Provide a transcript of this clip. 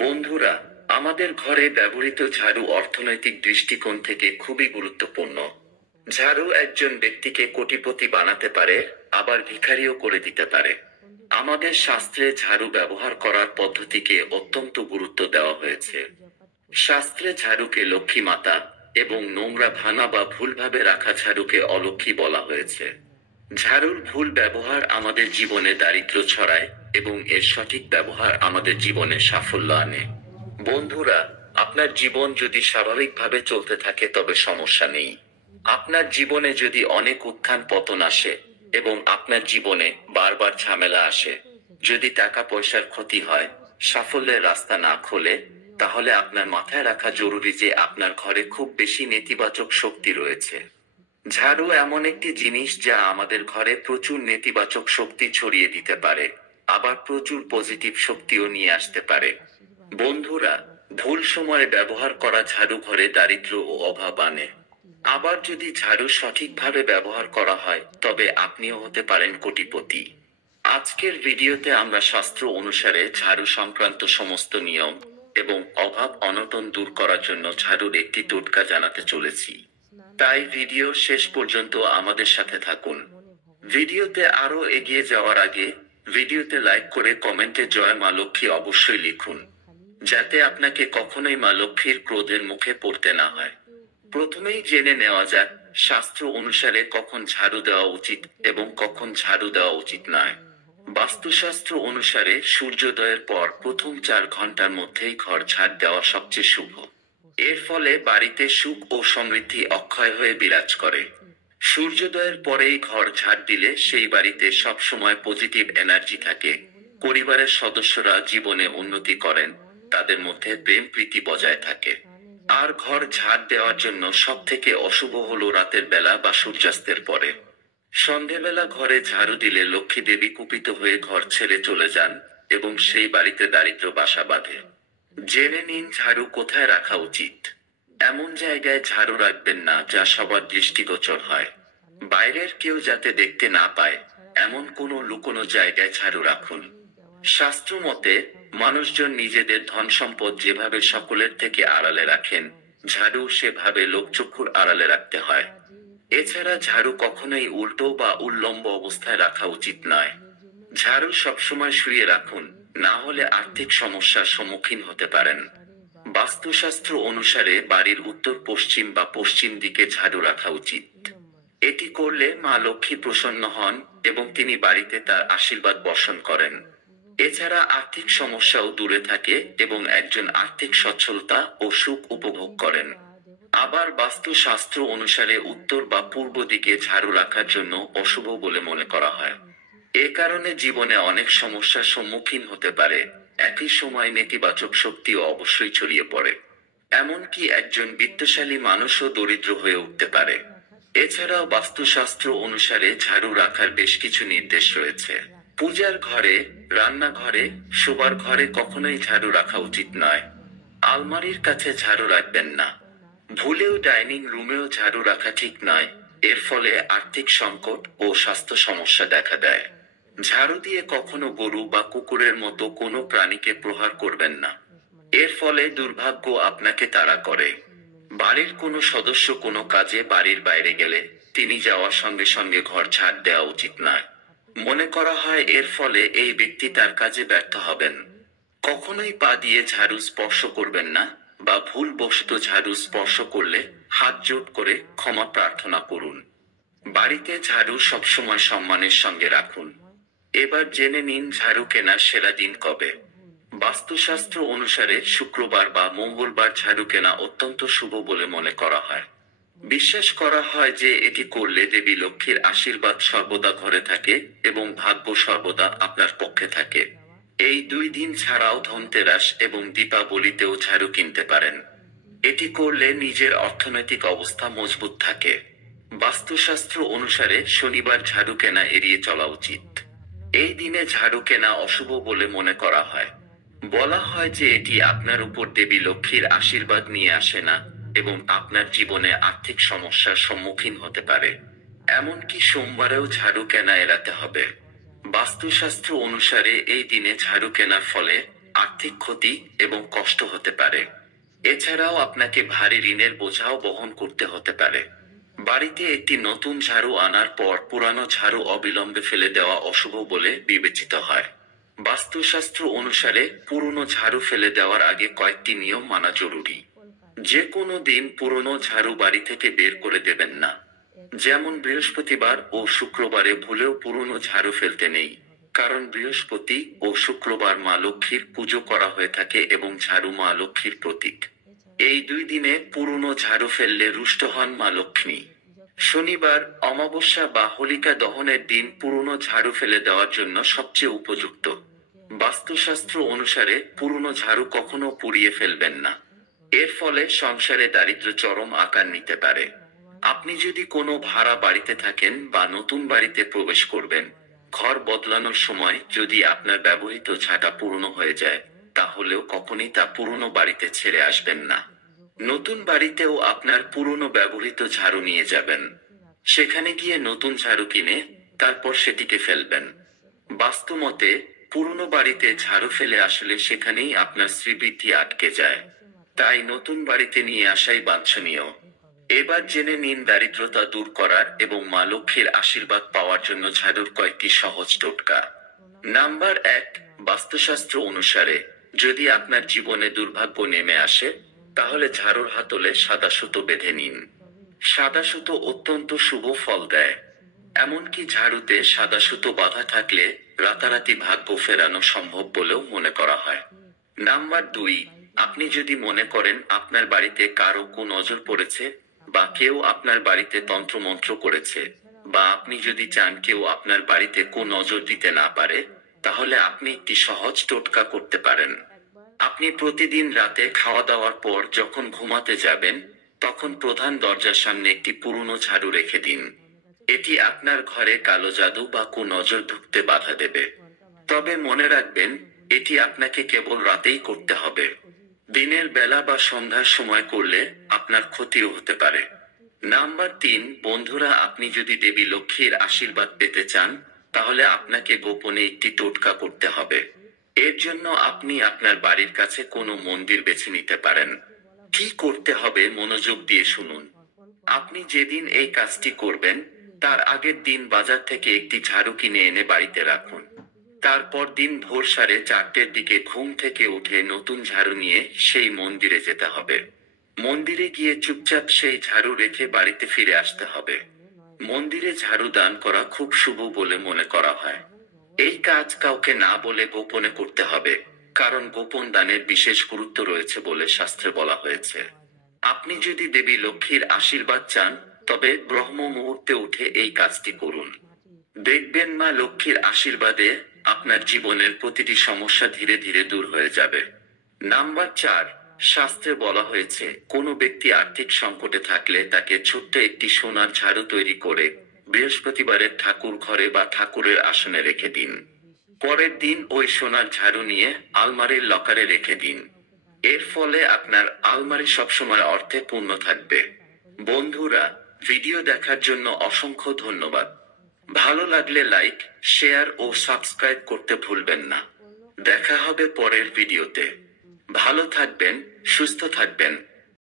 বন্ধুরা, আমাদের ঘরে ব্যবহৃত ঝাড়ু অর্থনৈতিক দৃষ্টিকোণ থেকে খুবই গুরুত্বপূর্ণ। ঝাড়ু একজন ব্যক্তিকে কোটিপতি বানাতে পারে, আবার ভিখারিও করে দিতে পারে। আমাদের শাস্ত্রে ঝাড়ু ব্যবহার করার পদ্ধতিকে অত্যন্ত গুরুত্ব দেওয়া হয়েছে। শাস্ত্রে ঝাড়ুকে লক্ষ্মী মাতা এবং নোংরা ভাঙা বা ভুলভাবে রাখা ঝাড়ুকে অলক্ষ্মী বলা হয়েছে। ঝাড়ুর ভুল ব্যবহার আমাদের জীবনে দারিদ্র্য ছড়ায় এবং এর সঠিক ব্যবহার আমাদের জীবনে সাফল্য আনে। বন্ধুরা, আপনার জীবন যদি স্বাভাবিকভাবে চলতে থাকে তবে সমস্যা নেই। আপনার জীবনে যদি অনেক উত্থান পতন আসে এবং আপনার জীবনে বারবার ঝামেলা আসে, যদি টাকা পয়সার ক্ষতি হয়, সাফল্যের রাস্তা না খোলে, তাহলে আপনার মাথায় রাখা জরুরি যে আপনার ঘরে খুব বেশি নেতিবাচক শক্তি রয়েছে। ঝাড়ু এমন একটি জিনিস যা আমাদের ঘরে প্রচুর নেতিবাচক শক্তি ছড়িয়ে দিতে পারে, আবার প্রচুর পজিটিভ শক্তিও নিয়ে আসতে পারে। বন্ধুরা, ভুল সময়ে ব্যবহার করা ঝাড়ু ঘরে দারিদ্র্য ও অভাব আনে। আবার যদি ঝাড়ু সঠিকভাবে ব্যবহার করা হয় তবে আপনিও হতে পারেন কোটিপতি। আজকের ভিডিওতে আমরা শাস্ত্র অনুসারে ঝাড়ু সংক্রান্ত সমস্ত নিয়ম এবং অভাব অনটন দূর করার জন্য ঝাড়ুর একটি টোটকা জানাতে চলেছি। তাই ভিডিও শেষ পর্যন্ত আমাদের সাথে থাকুন। ভিডিওতে আরো এগিয়ে যাওয়ার আগে ভিডিওতে লাইক করে কমেন্টে জয় মা লক্ষ্মী অবশ্যই লিখুন, যাতে আপনাকে কখনোই মা লক্ষ্মীর ক্রোধের মুখে পড়তে না হয়। প্রথমেই জেনে নেওয়া যাক শাস্ত্র অনুসারে কখন ঝাড়ু দেওয়া উচিত এবং কখন ঝাড়ু দেওয়া উচিত নয়। বাস্তুশাস্ত্র অনুসারে সূর্যোদয়ের পর প্রথম 4 ঘন্টার মধ্যেই ঘর ঝাড় দেওয়া সবচেয়ে শুভ। এর ফলে বাড়িতে সুখ ও সমৃদ্ধি অক্ষয় হয়ে বিরাজ করে। সূর্যোদয়ের পরেই ঘর ঝাড় দিলে সেই বাড়িতে সব সময় পজিটিভ এনার্জি থাকে, পরিবারের সদস্যরা জীবনে উন্নতি করেন, তাদের মধ্যে প্রেম প্রীতি বজায় থাকে। আর ঘর ঝাড় দেওয়ার জন্য সব থেকে অশুভ হলো রাতের বেলা বা সূর্যাস্তের পরে। সন্ধেবেলা ঘরে ঝাড়ু দিলে লক্ষ্মী দেবী কুপিত হয়ে ঘর ছেড়ে চলে যান এবং সেই বাড়িতে দারিদ্র্য বাসা বাঁধে। জেনে নিন ঝাড়ু কোথায় রাখা উচিত। এমন জায়গায় ঝাড়ু রাখবেন না যা সবার দৃষ্টিগোচর হয়। বাইরের কেউ যাতে দেখতে না পায় এমন কোনো লুকোনো জায়গায় ঝাড়ু রাখুন। শাস্ত্র মতে মানুষজন নিজেদের ধন সম্পদ যেভাবে সকলের থেকে আড়ালে রাখেন, ঝাড়ু সেভাবে লোকচক্ষুর আড়ালে রাখতে হয়। এছাড়া ঝাড়ু কখনোই উল্টো বা উল্লম্ব অবস্থায় রাখা উচিত নয়। ঝাড়ু সবসময় শুয়ে রাখুন, না হলে আর্থিক সমস্যার সম্মুখীন হতে পারেন। বাস্তুশাস্ত্র অনুসারে বাড়ির উত্তর পশ্চিম বা পশ্চিম দিকে ঝাড়ু রাখা উচিত। এটি করলে মা লক্ষ্মী প্রসন্ন হন এবং তিনি বাড়িতে তার আশীর্বাদ বর্ষণ করেন। এছাড়া আর্থিক সমস্যাও দূরে থাকে এবং একজন আর্থিক সচ্ছলতা ও সুখ উপভোগ করেন। আবার বাস্তুশাস্ত্র অনুসারে উত্তর বা পূর্ব দিকে ঝাড়ু রাখার জন্য অশুভ বলে মনে করা হয়। এ কারণে জীবনে অনেক সমস্যার সম্মুখীন হতে পারে, একই সময় নেতিবাচক শক্তিও অবশ্যই ছড়িয়ে পড়ে। এমনকি একজন বিত্তশালী মানুষও দরিদ্র হয়ে উঠতে পারে। এছাড়াও বাস্তুশাস্ত্র অনুসারে ঝাড়ু রাখার বেশ কিছু নির্দেশ রয়েছে। পূজার ঘরে, রান্নাঘরে, শোবার ঘরে কখনোই ঝাড়ু রাখা উচিত নয়। আলমারির কাছে ঝাড়ু রাখবেন না। ভুলেও ডাইনিং রুমেও ঝাড়ু রাখা ঠিক নয়, এর ফলে আর্থিক সংকট ও স্বাস্থ্য সমস্যা দেখা দেয়। ঝাড়ু দিয়ে কখনো গরু বা কুকুরের মতো কোনো প্রাণীকে প্রহার করবেন না। এর ফলে দুর্ভাগ্য আপনাকে তাড়া করে। বাড়ির কোনো সদস্য কোনো কাজে বাড়ির বাইরে গেলে তিনি যাওয়ার সঙ্গে সঙ্গে ঘর ঝাড় দেওয়া উচিত নয়। মনে করা হয় এর ফলে এই ব্যক্তি তার কাজে ব্যর্থ হবেন। কখনোই পা দিয়ে ঝাড়ু স্পর্শ করবেন না, বা ভুলবশত ঝাড়ু স্পর্শ করলে হাত জোড় করে ক্ষমা প্রার্থনা করুন। বাড়িতে ঝাড়ু সবসময় সম্মানের সঙ্গে রাখুন। এবার জেনে নিন ঝাড়ু কেনার সেরা দিন কবে। বাস্তুশাস্ত্র অনুসারে শুক্রবার বা মঙ্গলবার ঝাড়ু কেনা অত্যন্ত শুভ বলে মনে করা হয়। বিশ্বাস করা হয় যে এটি করলে দেবী লক্ষ্মীর আশীর্বাদ সর্বদা ঘরে থাকে এবং ভাগ্য সর্বদা আপনার পক্ষে থাকে। এই 2 দিন ছাড়াও ধনতেরাস এবং দীপাবলিতেও ঝাড়ু কিনতে পারেন। এটি করলে নিজের অর্থনৈতিক অবস্থা মজবুত থাকে। বাস্তুশাস্ত্র অনুসারে শনিবার ঝাড়ু কেনা এড়িয়ে চলা উচিত। এই দিনে ঝাড়ু কেনা অশুভ বলে মনে করা হয়। বলা হয় যে এটি আপনার উপর দেবী লক্ষ্মীর আশীর্বাদ নিয়ে আসে না এবং আপনার জীবনে আর্থিক সমস্যার সম্মুখীন হতে পারে। এমনকি সোমবারেও ঝাড়ু কেনা এড়াতে হবে। বাস্তুশাস্ত্র অনুসারে এই দিনে ঝাড়ু কেনার ফলে আর্থিক ক্ষতি এবং কষ্ট হতে পারে। এছাড়াও আপনাকে ভারী ঋণের বোঝাও বহন করতে হতে পারে। বাড়িতে একটি নতুন ঝাড়ু আনার পর পুরানো ঝাড়ু অবিলম্বে ফেলে দেওয়া অশুভ বলে বিবেচিত হয়। বাস্তুশাস্ত্র অনুসারে পুরনো ঝাড়ু ফেলে দেওয়ার আগে কয়েকটি নিয়ম মানা জরুরি। যে কোনো দিন পুরনো ঝাড়ু বাড়ি থেকে বের করে দেবেন না। যেমন বৃহস্পতিবার ও শুক্রবারে ভুলেও পুরনো ঝাড়ু ফেলতে নেই, কারণ বৃহস্পতি ও শুক্রবার মা লক্ষ্মীর পুজো করা হয়ে থাকে এবং ঝাড়ু মা লক্ষ্মীর প্রতীক। এই দুই দিনে পুরনো ঝাড়ু ফেললে রুষ্ট হন মা লক্ষ্মী। শনিবার, অমাবস্যা বা হোলিকা দহনের দিন পুরনো ঝাড়ু ফেলে দেওয়ার জন্য সবচেয়ে উপযুক্ত। বাস্তুশাস্ত্র অনুসারে পুরনো ঝাড়ু কখনো পুড়িয়ে ফেলবেন না। এর ফলে সংসারে দারিদ্র্য চরম আকার নিতে পারে। আপনি যদি কোনো ভাড়া বাড়িতে থাকেন বা নতুন বাড়িতে প্রবেশ করবেন, ঘর বদলানোর সময় যদি আপনার ব্যবহৃত ঝাঁটা পুরনো হয়ে যায়, তাহলেও কখনই তা পুরনো বাড়িতে ছেড়ে আসবেন না। নতুন বাড়িতেও আপনার পুরনো ব্যবহৃত ঝাড়ু নিয়ে যাবেন। সেখানে গিয়ে নতুন ঝাড়ু কিনে তারপর সেটিকে ফেলবেন। বাস্তুমতে পুরনো বাড়িতে ঝাড়ু ফেলে আসলে সেখানেই আপনার শ্রীবৃদ্ধি আটকে যায়। তাই নতুন বাড়িতে নিয়ে আসাই বাঞ্ছনীয়। এবার জেনে নিন দারিদ্রতা দূর করার এবং মা লক্ষ্মীর আশীর্বাদ পাওয়ার জন্য ঝাড়ুর কয়েকটি সহজ টোটকা। নাম্বার 1, বাস্তুশাস্ত্র অনুসারে যদি আপনার জীবনে দুর্ভাগ্য নেমে আসে, তাহলে ঝাড়ুর হাতলে সাদা সুতো বেঁধে নিন। সাদা সুতো অত্যন্ত শুভ ফল দেয়। এমনকি ঝাড়ুতে সাদা সুতো বাঁধা থাকলে রাতারাতি ভাগ্য ফেরানো সম্ভব বলেও মনে করা হয়। নাম্বার 2, আপনি যদি মনে করেন আপনার বাড়িতে কারো কুনজর পড়েছে, বা কেউ আপনার বাড়িতে তন্ত্রমন্ত্র করেছে, বা আপনি যদি চান কেউ আপনার বাড়িতে কুনজর দিতে না পারে, তাহলে আপনি একটি সহজ টোটকা করতে পারেন। আপনি প্রতিদিন রাতে খাওয়া দাওয়ার পর যখন ঘুমাতে যাবেন, তখন প্রধান দরজার সামনে একটি পুরনো ঝাড়ু রেখে দিন। এটি আপনার ঘরে কালো জাদু বা কুনজর ঢুকতে বাধা দেবে। তবে মনে রাখবেন, এটি আপনাকে কেবল রাতেই করতে হবে। দিনের বেলা বা সন্ধ্যার সময় করলে আপনার ক্ষতিও হতে পারে। নাম্বার 3, বন্ধুরা, আপনি যদি দেবী লক্ষ্মীর আশীর্বাদ পেতে চান, তাহলে আপনাকে গোপনে একটি টোটকা করতে হবে। এর জন্য আপনি আপনার বাড়ির কাছে কোনো মন্দির বেছে নিতে পারেন। কি করতে হবে মনোযোগ দিয়ে শুনুন। আপনি যেদিন এই কাজটি করবেন, তার আগের দিন বাজার থেকে একটি ঝাড়ু কিনে এনে বাড়িতে রাখুন। তারপর দিন ভোর 4:30টার দিকে ঘুম থেকে উঠে নতুন ঝাড়ু নিয়ে সেই মন্দিরে যেতে হবে। মন্দিরে গিয়ে চুপচাপ সেই ঝাড়ু রেখে বাড়িতে ফিরে আসতে হবে। মন্দিরে ঝাড়ু দান করা খুব শুভ বলে মনে করা হয়। এই কাজ কাউকে না বলে গোপনে করতে হবে, কারণ গোপন দানের বিশেষ গুরুত্ব রয়েছে বলে শাস্ত্রে বলা হয়েছে। আপনি যদি দেবী লক্ষ্মীর আশীর্বাদ চান, তবে ব্রহ্ম মুহূর্তে উঠে এই কাজটি করুন। দেখবেন মা লক্ষ্মীর আশীর্বাদে আপনার জীবনের প্রতিটি সমস্যা ধীরে ধীরে দূর হয়ে যাবে। নাম্বার 4, শাস্ত্রে বলা হয়েছে কোনো ব্যক্তি আর্থিক সংকটে থাকলে তাকে ছোট্ট একটি সোনার ঝাড়ু তৈরি করে বৃহস্পতিবারের ঠাকুর ঘরে বা ঠাকুরের আসনে রেখে দিন। পরের দিন ওই সোনার ঝাড়ু নিয়ে আলমারির লকারে রেখে দিন। এর ফলে আপনার আলমারি সবসময় অর্থে পূর্ণ থাকবে। বন্ধুরা, ভিডিও দেখার জন্য অসংখ্য ধন্যবাদ। ভালো লাগলে লাইক, শেয়ার ও সাবস্ক্রাইব করতে ভুলবেন না। দেখা হবে পরের ভিডিওতে। ভালো থাকবেন, সুস্থ থাকবেন।